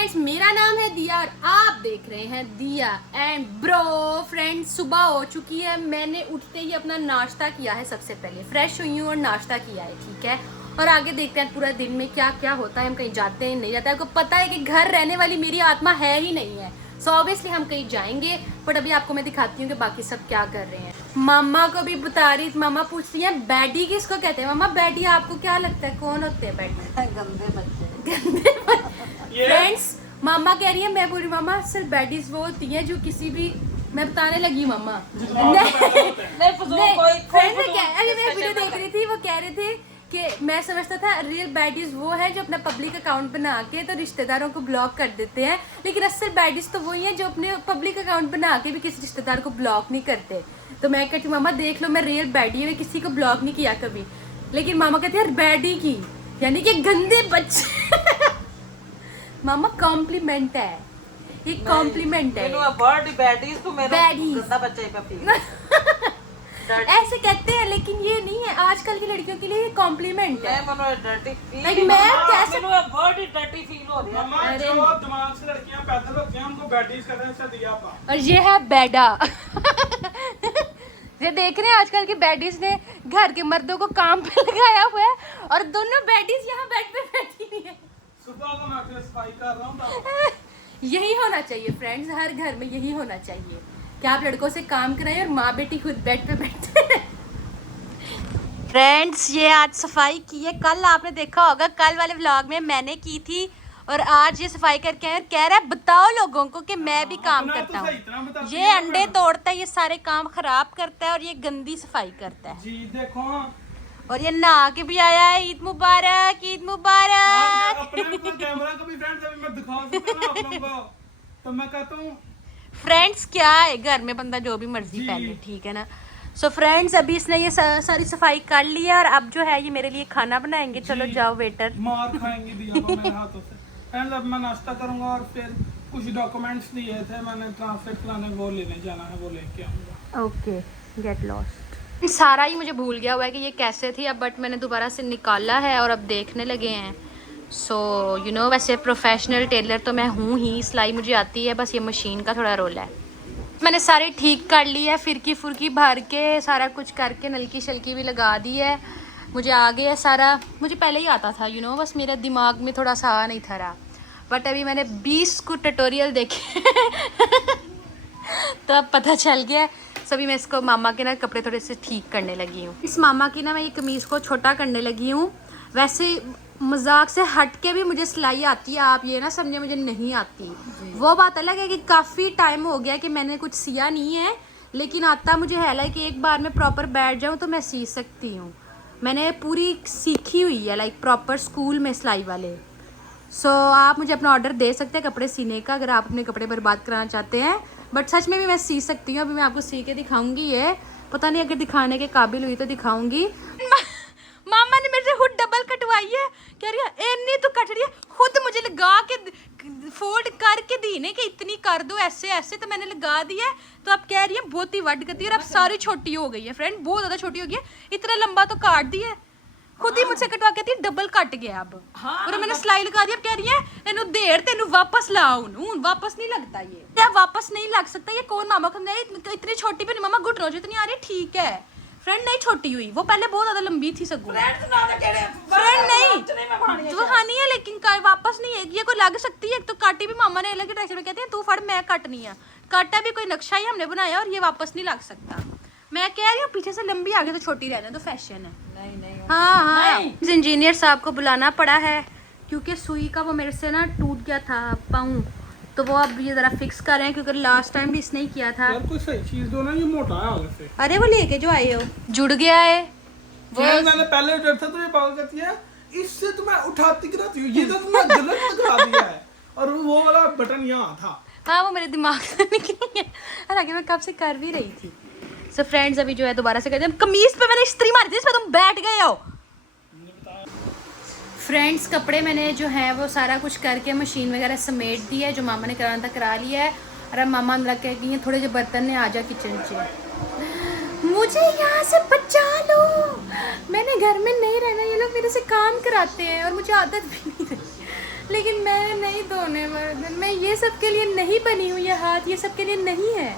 Friends, मेरा नाम है दिया और आप देख रहे हैं दिया एंड ब्रो। फ्रेंड्स, सुबह हो चुकी है। मैंने उठते ही अपना नाश्ता किया है। सबसे पहले फ्रेश हुई हूँ और नाश्ता किया है, ठीक है। और आगे देखते हैं पूरा दिन में क्या क्या होता है। हम कहीं जाते हैं नहीं जाते हैं। आपको पता है कि घर रहने वाली मेरी आत्मा है ही नहीं है, सो ऑब्वियसली हम कहीं जाएंगे। बट अभी आपको मैं दिखाती हूँ कि बाकी सब क्या कर रहे हैं। मामा को भी बता रही, मामा पूछ रही है बैडी किसको कहते हैं। मामा बैडी आपको क्या लगता है कौन होते हैं बैडी? गंदे बच्चे। गंदे फ्रेंड्स, मामा कह रही है, मैं बोल रही मामा सिर्फ बैडीज वो होती हैं जो किसी भी, मैं बताने लगी मामा अभी मैं वीडियो देख रही थी, वो कह रहे थे कि मैं समझता था रियल बैडीज वो है जो अपना पब्लिक अकाउंट बना के तो रिश्तेदारों को ब्लॉक कर देते हैं, लेकिन असल बैडीज तो वही है जो अपने पब्लिक अकाउंट बना के भी किसी रिश्तेदार को ब्लॉक नहीं करते। तो मैं कहती हूँ मामा देख लो, मैं रियल बैडी है, किसी को ब्लॉक नहीं किया कभी। लेकिन मामा कहते हैं बैडी की यानी कि गंदे बच्चे मामा कॉम्प्लीमेंट है, ये कॉम्प्लीमेंट है। ऐसे कहते हैं लेकिन ये नहीं है, आजकल की लड़कियों के लिए ये कॉम्प्लीमेंट है। मैं कैसे और ये है बैडा ये देख रहे हैं आजकल की बैडीज ने घर के मर्दों को काम पे लगाया हुआ है और दोनों बैडीज यहाँ बेड पे बैठी हुई है। सुबह को मैं सफाई कर रहा हूँ। यही होना चाहिए फ्रेंड्स, हर घर में यही होना चाहिए कि आप लड़कों से काम कराएं और माँ बेटी खुद बेड पे बैठे। फ्रेंड्स, ये आज सफाई की है। कल आपने देखा होगा, कल वाले व्लॉग में मैंने की थी और आज ये सफाई करके आए और कह रहा है बताओ लोगों को कि मैं भी काम करता हूँ। ये अंडे तोड़ता है, ये सारे काम खराब करता है और ये गंदी सफाई करता है जी। देखो और ये नहा के भी आया है। ईद मुबारक, ईद मुबारक। अपने कैमरा को भी फ्रेंड्स अभी मैं दिखा सकता हूं आप लोगों को, तो मैं कहता हूं फ्रेंड्स क्या है, घर में बंदा जो भी मर्जी पहने, ठीक है ना। सो फ्रेंड्स, अभी इसने ये सारी सफाई कर ली है और अब जो है ये मेरे लिए खाना बनाएंगे। चलो जाओ वेटर। मार खाएंगे दिया को मेरे हाथों से। फ्रेंड्स, अब मैं नाश्ता करूंगा और फिर कुछ डॉक्यूमेंट्स दिए थे मैंने ट्रांसलेट कराने, वो लेने जाना है, वो लेके आऊंगा। Okay, get lost. सारा ही मुझे भूल गया हुआ है कि ये कैसे थी अब, बट मैंने दोबारा से निकाला है और अब देखने लगे हैं। सो यू नो, वैसे प्रोफेशनल टेलर तो मैं हूँ ही, सिलाई मुझे आती है, बस ये मशीन का थोड़ा रोल है। मैंने सारे ठीक कर ली है, फिरकी फुरकी भर के सारा कुछ करके नलकी शलकी भी लगा दी है। मुझे आ गया सारा, मुझे पहले ही आता था यू नो, बस मेरे दिमाग में थोड़ा सा नहीं था रहा। बट अभी मैंने 20 को ट्यूटोरियल देखे तो अब पता चल गया। सभी मैं इसको मामा के ना कपड़े थोड़े से ठीक करने लगी हूँ। इस मामा की ना मैं ये कमीज़ को छोटा करने लगी हूँ। वैसे मजाक से हट के भी मुझे सिलाई आती है, आप ये ना समझे मुझे नहीं आती। वो बात अलग है कि काफ़ी टाइम हो गया कि मैंने कुछ सिया नहीं है, लेकिन आता मुझे है लाइक एक बार में प्रॉपर बैठ जाऊँ तो मैं सी सकती हूँ। मैंने पूरी सीखी हुई है लाइक प्रॉपर स्कूल में सिलाई वाले। सो आप मुझे अपना ऑर्डर दे सकते हैं कपड़े सीने का, अगर आप अपने कपड़े बर्बाद कराना चाहते हैं। बट सच में भी मैं सी सकती हूँ। अभी मैं आपको सी के दिखाऊंगी, ये पता नहीं अगर दिखाने के काबिल हुई तो दिखाऊंगी। मामा ने मेरे से खुद डबल कटवाई है, कह रही है इतनी तो कट रही है, खुद मुझे लगा के फोल्ड करके दी ने कि इतनी कर दो ऐसे ऐसे, तो मैंने लगा दी है। तो अब कह रही है बहुत ही वट करती है और अब सारी छोटी हो गई है फ्रेंड, बहुत ज़्यादा छोटी हो गई है। इतना लंबा तो काट दी है, खुद ही मुझसे कटवा के थी, डबल कट गया अब। और मैंने सिलाई लगा दी। अब कह रही है तेनू देर तेनू वापस लाओ, वापस नहीं लगता ये, क्या वापस नहीं लग सकता ये? कौन मामा को इतनी छोटी भी नहीं, मामा घुटनों जितनी आ रही ठीक है फ्रेंड, नहीं छोटी हुई, वो पहले बहुत ज्यादा लंबी थी सगों फ्रेंड। नहीं वो हानि है लेकिन वापस नहीं है ये, कोई लग सकती है। तो काटी भी मामा ने अलग ड्रेस में कहते हैं तू फड़, मैं कटनी है, काटा भी कोई नक्शा ही हमने बनाया और ये वापस नहीं लग सकता। मैं कह रही हूँ पीछे से लंबी आगे तो छोटी रहने तो फैशन है। नहीं। हाँ, इंजीनियर साहब को बुलाना पड़ा है क्योंकि सुई का वो मेरे से ना टूट गया था पाँव, तो वो अब ये जरा फिक्स कर रहे हैं क्योंकि लास्ट टाइम भी इसने ही किया था। यार कोई सही चीज दो ना, ये मोटा है आगे से। अरे वो लेके जो आए हो जुड़ गया है वो। मैंने पहले डर था तो ये पागल कहती है इससे तो मैं उठाती कराती हूँ, ये तो तुमने गलत लगा दिया है। और वो वाला बटन यहाँ था। हाँ, वो मेरे दिमाग से निकल गया, हालांकि मैं कब से कर भी रही थी। सो फ्रेंड्स, अभी जो है दोबारा से कहते हैं कमीज पे मैंने इस्त्री मारी थी, इस पे तुम बैठ गए हो। फ्रेंड्स, कपड़े मैंने जो है वो सारा कुछ करके मशीन वगैरह समेट दी है, जो मामा ने कराना था करा लिया है। और अब मामा अंदर कह गई हैं थोड़े जो बर्तन ने आ जा किचन से, मुझे यहाँ से बचा लो, मैंने घर में नहीं रहना, ये लोग मेरे से काम कराते हैं और मुझे आदत भी नहीं रही। लेकिन मैं नहीं धोने वाली, मैं ये सब के लिए नहीं बनी हूँ, ये हाथ ये सब के लिए नहीं है।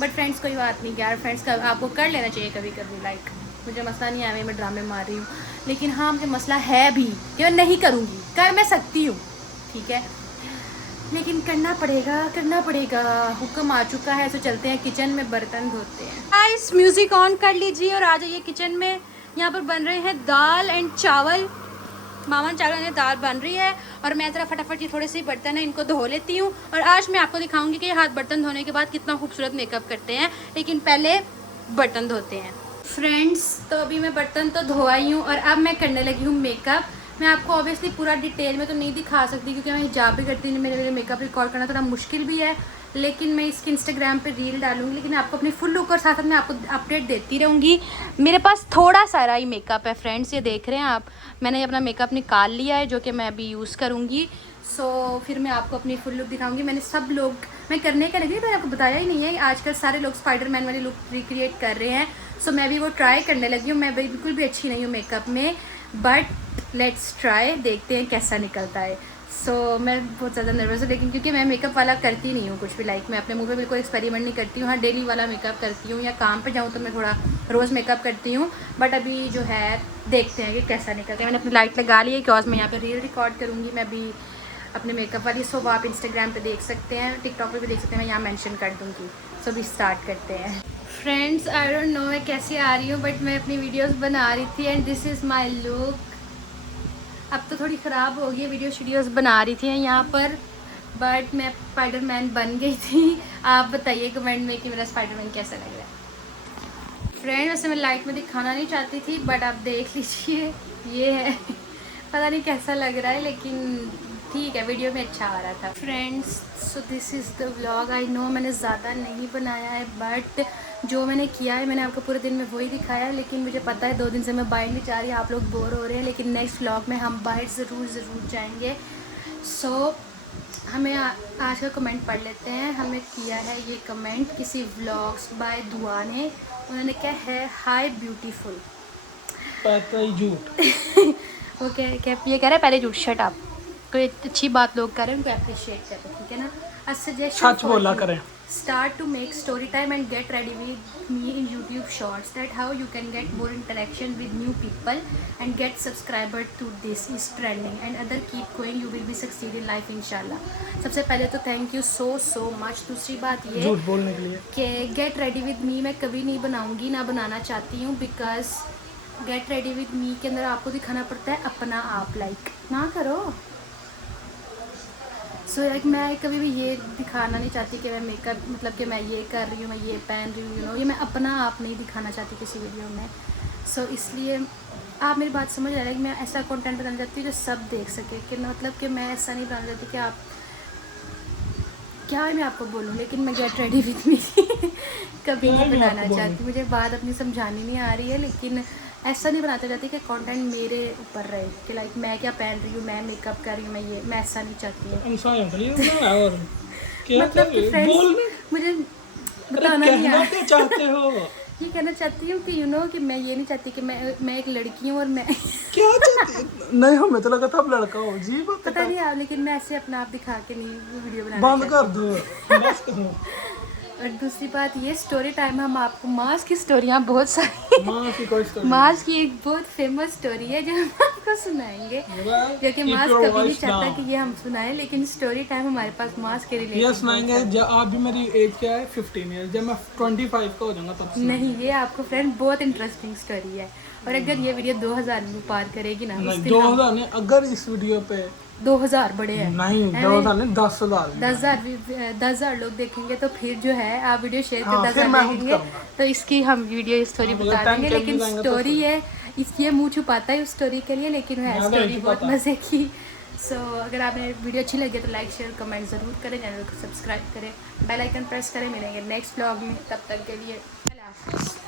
बट फ्रेंड्स कोई बात नहीं यार, फ्रेंड्स का आपको कर लेना चाहिए कभी कभी। लाइक मुझे मसला नहीं है मैं ड्रामे मार रही हूँ, लेकिन हाँ मुझे मसला है भी कि मैं नहीं करूँगी। कर मैं सकती हूँ, ठीक है, लेकिन करना पड़ेगा। हुक्म आ चुका है, तो चलते हैं किचन में बर्तन धोते हैं। गाइस म्यूजिक ऑन कर लीजिए और आ जाइए किचन में। यहाँ पर बन रहे हैं दाल एंड चावल। मामा चावल ने दाल बन रही है और मैं ज़रा फटाफट ये थोड़े से बर्तन है इनको धो लेती हूँ। और आज मैं आपको दिखाऊंगी कि हाथ बर्तन धोने के बाद कितना खूबसूरत मेकअप करते हैं, लेकिन पहले बर्तन धोते हैं। फ्रेंड्स तो अभी मैं बर्तन तो धोआई हूँ और अब मैं करने लगी हूँ मेकअप। मैं आपको ऑब्वियसली पूरा डिटेल में तो नहीं दिखा सकती क्योंकि मैं हिजाब भी करती हूँ, मेरे मेकअप रिकॉर्ड करना थोड़ा मुश्किल भी है, लेकिन मैं इसके इंस्टाग्राम पे रील डालूंगी। लेकिन आपको अपनी फुल लुक और साथ साथ मैं आपको अपडेट देती रहूँगी। मेरे पास थोड़ा सारा ही मेकअप है फ्रेंड्स, ये देख रहे हैं आप, मैंने अपना मेकअप निकाल लिया है जो कि मैं अभी यूज़ करूँगी। सो फिर मैं आपको अपनी फुल लुक दिखाऊंगी। मैंने सब लोग मैं करने का लगी, मैंने आपको बताया ही नहीं है, आजकल सारे लोग स्पाइडरमैन वाली लुक रिक्रिएट कर रहे हैं। सो मैं भी वो ट्राई करने लगी हूँ। मैं बिल्कुल भी अच्छी नहीं हूँ मेकअप में, बट लेट्स ट्राई, देखते हैं कैसा निकलता है। सो मैं बहुत ज़्यादा नर्वस हूँ, लेकिन क्योंकि मैं मेकअप वाला करती नहीं हूँ कुछ भी। लाइक मैं अपने मुँह पे बिल्कुल एक्सपेरिमेंट नहीं करती हूँ। हाँ डेली वाला मेकअप करती हूँ, या काम पे जाऊँ तो मैं थोड़ा रोज़ मेकअप करती हूँ। बट अभी जो है देखते हैं कि कैसा निकलता है। मैंने अपनी लाइट लगा ली है बिकॉज मैं यहाँ पे रील रिकॉर्ड करूँगी मैं अभी अपने मेकअप वाली। सो आप इंस्टाग्राम पे देख सकते हैं, टिकटॉक पे भी देख सकते हैं, मैं यहाँ मेंशन कर दूँगी। सो अभी स्टार्ट करते हैं। फ्रेंड्स आई डोंट नो मैं कैसे आ रही हूँ, बट मैं अपनी वीडियोस बना रही थी and this is my look. अब तो थोड़ी ख़राब हो गई है, वीडियोस बना रही थी यहाँ पर, बट मैं स्पाइडरमैन बन गई थी। आप बताइए कमेंट में कि मेरा स्पाइडरमैन कैसा लग रहा है। फ्रेंड वैसे मैं लाइट में दिखाना नहीं चाहती थी, बट आप देख लीजिए ये है। पता नहीं कैसा लग रहा है, लेकिन ठीक है, वीडियो में अच्छा आ रहा था। Friends so this is the vlog. I know मैंने ज़्यादा नहीं बनाया है, बट जो मैंने किया है मैंने आपको पूरे दिन में वही दिखाया है। लेकिन मुझे पता है 2 दिन से मैं बाहर नहीं जा रही, आप लोग बोर हो रहे हैं, लेकिन नेक्स्ट व्लॉग में हम बाहर ज़रूर जाएंगे। सो हमें आज का कमेंट पढ़ लेते हैं। हमें किया है ये कमेंट किसी व्लॉग्स बाय दुआ ने। उन्होंने क्या है, हाय ब्यूटीफुल। वो क्या ये कह रहे हैं, पहले झूठ, शट अप। कोई अच्छी बात लोग करें उनको अप्रिशिएट करें, ठीक है ना। अ सजेशन सच बोला करें। Start to make story time and get ready with me in YouTube shorts, that how you can get more interaction with new people and get subscriber to this is trending and other keep going, you will be succeed in life इंशाल्लाह। सबसे पहले तो thank you so much. दूसरी बात ये झूठ बोलने के लिए कि गेट रेडी विद मी मैं कभी नहीं बनाऊंगी, ना बनाना चाहती हूँ, बिकॉज गेट रेडी विद मी के अंदर आपको दिखाना पड़ता है अपना आप। लाइक ना करो। सो लाइक मैं कभी भी ये दिखाना नहीं चाहती कि मैं मेकअप मतलब कि मैं ये कर रही हूँ, मैं ये पहन रही हूँ, यू नो, ये मैं अपना आप नहीं दिखाना चाहती किसी वीडियो में। सो इसलिए आप मेरी बात समझ रहे हैं कि मैं ऐसा कंटेंट बनाना चाहती हूँ जो सब देख सके, कि मतलब कि मैं ऐसा नहीं बनाना चाहती कि आप क्या है मैं आपको बोलूँ, लेकिन मैं गेट रेडी विद मी कभी नहीं बनाना चाहती। मुझे बात अपनी समझानी नहीं आ रही है, लेकिन ऐसा नहीं बनाना चाहती कि कंटेंट मेरे ऊपर रहे कि लाइक मैं क्या पहन रही हूँ, मैं मेकअप कर रही हूँ, मैं ऐसा नहीं चाहती हूँ। और क्या मतलब कि फ्रेंड्स मुझे बताना नहीं आ क्या चाहते हो? ये कहना चाहती हूँ कि यू नो कि मैं ये नहीं चाहती कि मैं एक लड़की हूँ और मैं क्या चाहते? नहीं हमें तो लगा था आप लड़का हो जी। पता नहीं आप, लेकिन मैं ऐसे अपना आप दिखा के नहीं वीडियो बनाना बंद कर दो, बस करो। और दूसरी बात ये स्टोरी टाइम हम आपको मास की स्टोरियाँ बहुत सारी मास की एक बहुत फेमस स्टोरी है जो हम आपको सुनाएंगे, जो कि मास कभी नहीं चाहता कि ये हम सुनाएं, लेकिन स्टोरी टाइम हमारे पास मास के रिलेटेड ये सुनाएंगे। जब आप भी, मेरी एज क्या है 15 ईयर, जब मैं 25 का हो जाऊंगा तब नहीं, ये आपको फ्रेंड बहुत इंटरेस्टिंग स्टोरी है। और अगर ये वीडियो 2000 में पार करेगी ना, उस दिन 2000 ने अगर इस वीडियो पे 2000 बड़े हैं, नहीं 2000 ने 10,000 लोग देखेंगे तो फिर जो है आप वीडियो शेयर कर 10,000 देखेंगे तो इसकी हम वीडियो स्टोरी बता देंगे। लेकिन स्टोरी है इसलिए मुंह छुपाता है उस स्टोरी के लिए, लेकिन है स्टोरी बहुत मज़े की। सो अगर आपने वीडियो अच्छी लगी तो लाइक शेयर कमेंट ज़रूर करें, चैनल को सब्सक्राइब करें, बेल आइकन प्रेस करें। मिलेंगे नेक्स्ट व्लॉग में, तब तक के लिए अल्लाह हाफ़िज़।